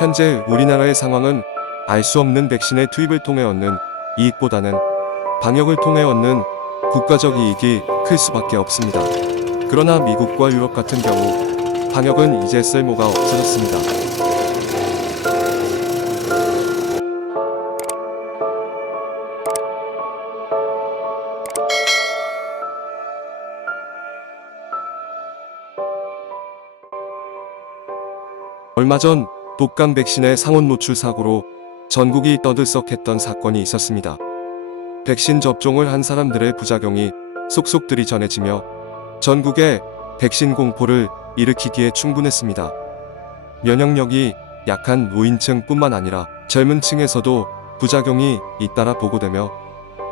현재 우리나라의 상황은 알 수 없는 백신의 투입을 통해 얻는 이익보다는 방역을 통해 얻는 국가적 이익이 클 수밖에 없습니다. 그러나 미국과 유럽 같은 경우 방역은 이제 쓸모가 없어졌습니다. 얼마 전 독감 백신의 상온 노출 사고로 전국이 떠들썩했던 사건이 있었습니다. 백신 접종을 한 사람들의 부작용이 속속들이 전해지며 전국에 백신 공포를 일으키기에 충분했습니다. 면역력이 약한 노인층뿐만 아니라 젊은 층에서도 부작용이 잇따라 보고되며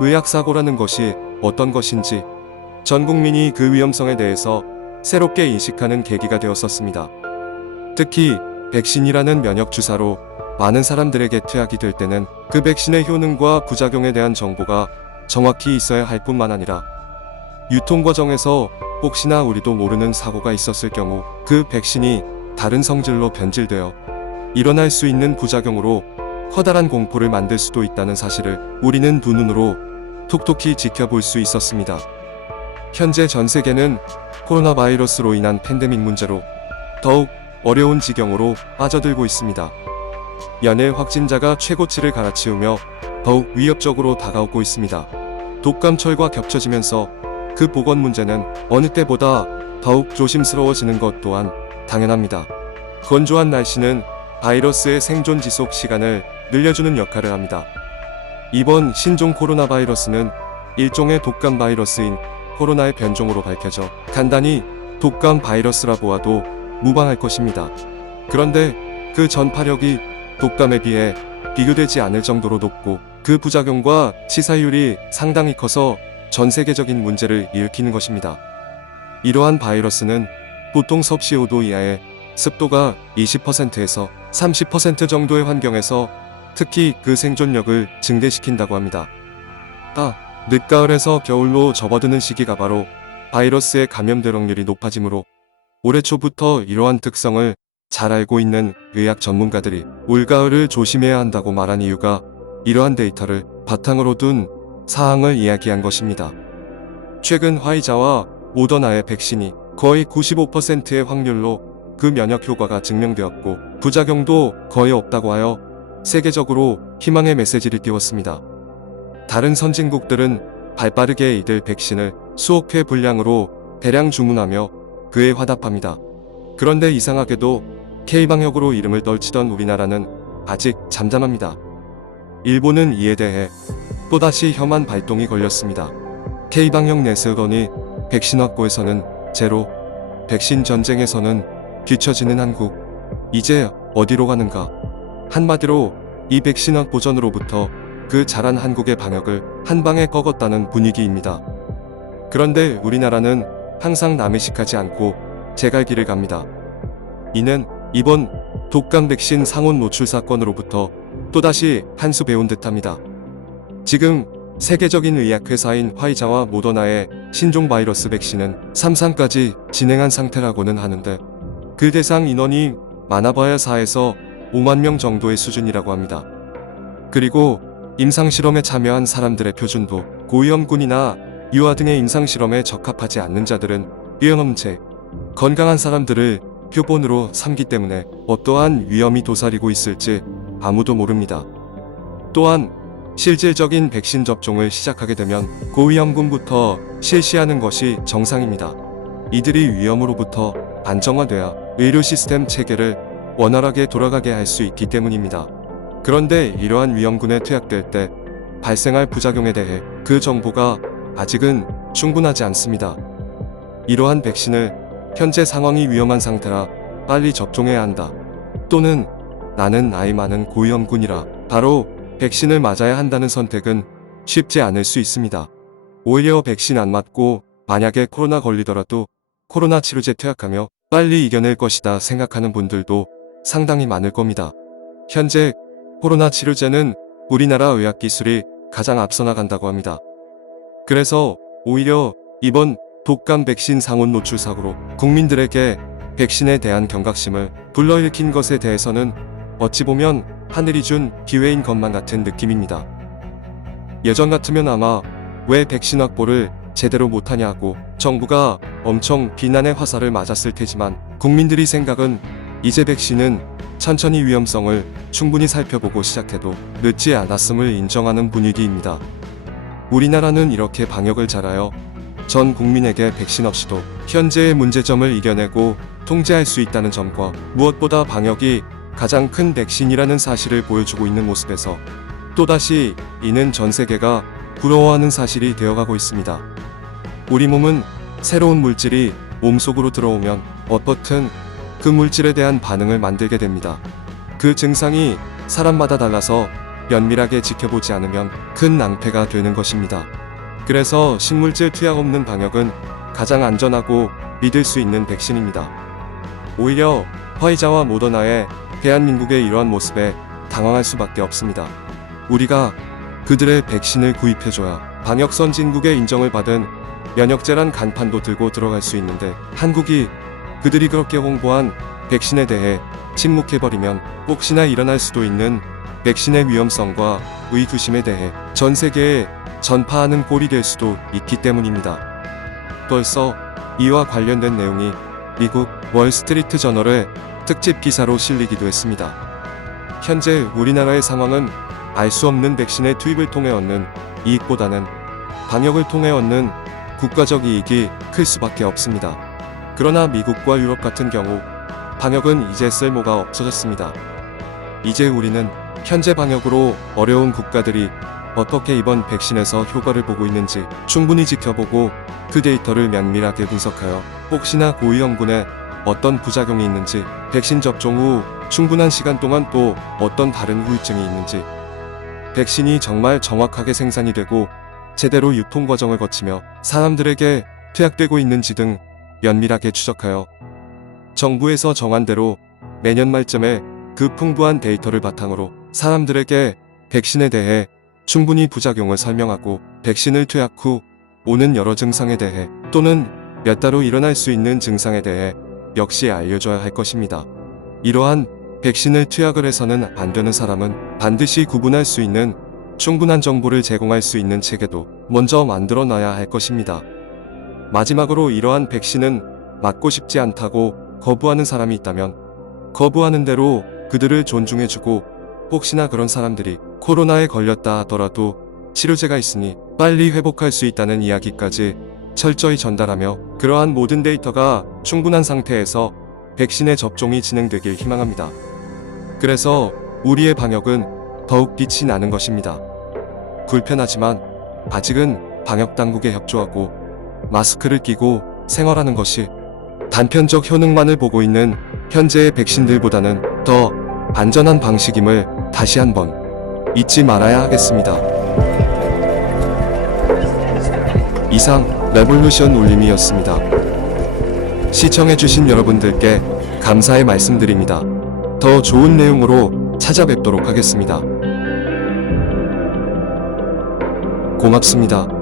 의학사고라는 것이 어떤 것인지 전 국민이 그 위험성에 대해서 새롭게 인식하는 계기가 되었었습니다. 특히 백신이라는 면역 주사로 많은 사람들에게 투약이 될 때는 그 백신의 효능과 부작용에 대한 정보가 정확히 있어야 할 뿐만 아니라 유통 과정에서 혹시나 우리도 모르는 사고가 있었을 경우 그 백신이 다른 성질로 변질되어 일어날 수 있는 부작용으로 커다란 공포를 만들 수도 있다는 사실을 우리는 두 눈으로 톡톡히 지켜볼 수 있었습니다. 현재 전 세계는 코로나 바이러스로 인한 팬데믹 문제로 더욱 어려운 지경으로 빠져들고 있습니다. 연일 확진자가 최고치를 갈아치우며 더욱 위협적으로 다가오고 있습니다. 독감철과 겹쳐지면서 그 보건 문제는 어느 때보다 더욱 조심스러워지는 것 또한 당연합니다. 건조한 날씨는 바이러스의 생존 지속 시간을 늘려주는 역할을 합니다. 이번 신종 코로나 바이러스는 일종의 독감 바이러스인 코로나의 변종으로 밝혀져 간단히 독감 바이러스라 보아도 무방할 것입니다. 그런데 그 전파력이 독감에 비해 비교되지 않을 정도로 높고 그 부작용과 치사율이 상당히 커서 전 세계적인 문제를 일으키는 것입니다. 이러한 바이러스는 보통 섭씨 5도 이하의 습도가 20%에서 30% 정도의 환경에서 특히 그 생존력을 증대시킨다고 합니다. 늦가을에서 겨울로 접어드는 시기가 바로 바이러스의 감염될 확률이 높아지므로 올해 초부터 이러한 특성을 잘 알고 있는 의학 전문가들이 올가을을 조심해야 한다고 말한 이유가 이러한 데이터를 바탕으로 둔 사항을 이야기한 것입니다. 최근 화이자와 모더나의 백신이 거의 95%의 확률로 그 면역 효과가 증명되었고 부작용도 거의 없다고 하여 세계적으로 희망의 메시지를 띄웠습니다. 다른 선진국들은 발빠르게 이들 백신을 수억 회 분량으로 대량 주문하며 그에 화답합니다. 그런데 이상하게도 K방역으로 이름을 떨치던 우리나라는 아직 잠잠합니다. 일본은 이에 대해 또다시 혐한 발동이 걸렸습니다. K방역 내세우더니 백신 확보에서는 제로, 백신 전쟁에서는 뒤처지는 한국, 이제 어디로 가는가? 한마디로 이 백신 확보전으로부터 그 잘한 한국의 방역을 한방에 꺾었다는 분위기입니다. 그런데 우리나라는 항상 남의식하지 않고 제갈길을 갑니다. 이는 이번 독감 백신 상온 노출 사건으로부터 또다시 한 수 배운 듯합니다. 지금 세계적인 의약회사인 화이자와 모더나의 신종 바이러스 백신은 3상까지 진행한 상태라고는 하는데 그 대상 인원이 많아봐야 4에서 5만 명 정도의 수준이라고 합니다. 그리고 임상실험에 참여한 사람들의 표준도 고위험군이나 유아 등의 임상실험에 적합하지 않는 자들은 뛰어넘체 건강한 사람들을 표본으로 삼기 때문에 어떠한 위험이 도사리고 있을지 아무도 모릅니다. 또한 실질적인 백신 접종을 시작하게 되면 고위험군부터 실시하는 것이 정상입니다. 이들이 위험으로부터 안정화돼야 의료 시스템 체계를 원활하게 돌아가게 할 수 있기 때문입니다. 그런데 이러한 위험군에 투약될 때 발생할 부작용에 대해 그 정보가 아직은 충분하지 않습니다. 이러한 백신을 현재 상황이 위험한 상태라 빨리 접종해야 한다. 또는 나는 나이 많은 고위험군이라 바로 백신을 맞아야 한다는 선택은 쉽지 않을 수 있습니다. 오히려 백신 안 맞고 만약에 코로나 걸리더라도 코로나 치료제 투약하며 빨리 이겨낼 것이다 생각하는 분들도 상당히 많을 겁니다. 현재 코로나 치료제는 우리나라 의학기술이 가장 앞서 나간다고 합니다. 그래서 오히려 이번 독감 백신 상온 노출 사고로 국민들에게 백신에 대한 경각심을 불러일으킨 것에 대해서는 어찌 보면 하늘이 준 기회인 것만 같은 느낌입니다. 예전 같으면 아마 왜 백신 확보를 제대로 못하냐고 정부가 엄청 비난의 화살을 맞았을 테지만 국민들의 생각은 이제 백신은 천천히 위험성을 충분히 살펴보고 시작해도 늦지 않았음을 인정하는 분위기입니다. 우리나라는 이렇게 방역을 잘하여 전 국민에게 백신 없이도 현재의 문제점을 이겨내고 통제할 수 있다는 점과 무엇보다 방역이 가장 큰 백신이라는 사실을 보여주고 있는 모습에서 또다시 이는 전 세계가 부러워하는 사실이 되어가고 있습니다. 우리 몸은 새로운 물질이 몸속으로 들어오면 어떻든 그 물질에 대한 반응을 만들게 됩니다. 그 증상이 사람마다 달라서 면밀하게 지켜보지 않으면 큰 낭패가 되는 것입니다. 그래서 신물질 투약 없는 방역은 가장 안전하고 믿을 수 있는 백신입니다. 오히려 화이자와 모더나의 대한민국의 이러한 모습에 당황할 수밖에 없습니다. 우리가 그들의 백신을 구입해줘야 방역 선진국의 인정을 받은 면역제란 간판도 들고 들어갈 수 있는데 한국이 그들이 그렇게 홍보한 백신에 대해 침묵해버리면 혹시나 일어날 수도 있는 백신의 위험성과 의구심에 대해 전 세계에 전파하는 꼴이 될 수도 있기 때문입니다. 벌써 이와 관련된 내용이 미국 월스트리트 저널의 특집 기사로 실리기도 했습니다. 현재 우리나라의 상황은 알 수 없는 백신의 투입을 통해 얻는 이익보다는 방역을 통해 얻는 국가적 이익이 클 수밖에 없습니다. 그러나 미국과 유럽 같은 경우 방역은 이제 쓸모가 없어졌습니다. 이제 우리는 현재 방역으로 어려운 국가들이 어떻게 이번 백신에서 효과를 보고 있는지 충분히 지켜보고 그 데이터를 면밀하게 분석하여 혹시나 고위험군에 어떤 부작용이 있는지, 백신 접종 후 충분한 시간 동안 또 어떤 다른 후유증이 있는지, 백신이 정말 정확하게 생산이 되고 제대로 유통 과정을 거치며 사람들에게 투약되고 있는지 등 면밀하게 추적하여 정부에서 정한 대로 매년 말쯤에 그 풍부한 데이터를 바탕으로 사람들에게 백신에 대해 충분히 부작용을 설명하고 백신을 투약 후 오는 여러 증상에 대해 또는 몇 달 후 일어날 수 있는 증상에 대해 역시 알려줘야 할 것입니다. 이러한 백신을 투약을 해서는 안 되는 사람은 반드시 구분할 수 있는 충분한 정보를 제공할 수 있는 체계도 먼저 만들어 놔야 할 것입니다. 마지막으로 이러한 백신은 맞고 싶지 않다고 거부하는 사람이 있다면 거부하는 대로 그들을 존중해주고 혹시나 그런 사람들이 코로나에 걸렸다 하더라도 치료제가 있으니 빨리 회복할 수 있다는 이야기까지 철저히 전달하며 그러한 모든 데이터가 충분한 상태에서 백신의 접종이 진행되길 희망합니다. 그래서 우리의 방역은 더욱 빛이 나는 것입니다. 불편하지만 아직은 방역당국에 협조하고 마스크를 끼고 생활하는 것이 단편적 효능만을 보고 있는 현재의 백신들보다는 더 안전한 방식임을 다시 한번 잊지 말아야 하겠습니다. 이상 레볼루션 울림이었습니다. 시청해주신 여러분들께 감사의 말씀드립니다. 더 좋은 내용으로 찾아뵙도록 하겠습니다. 고맙습니다.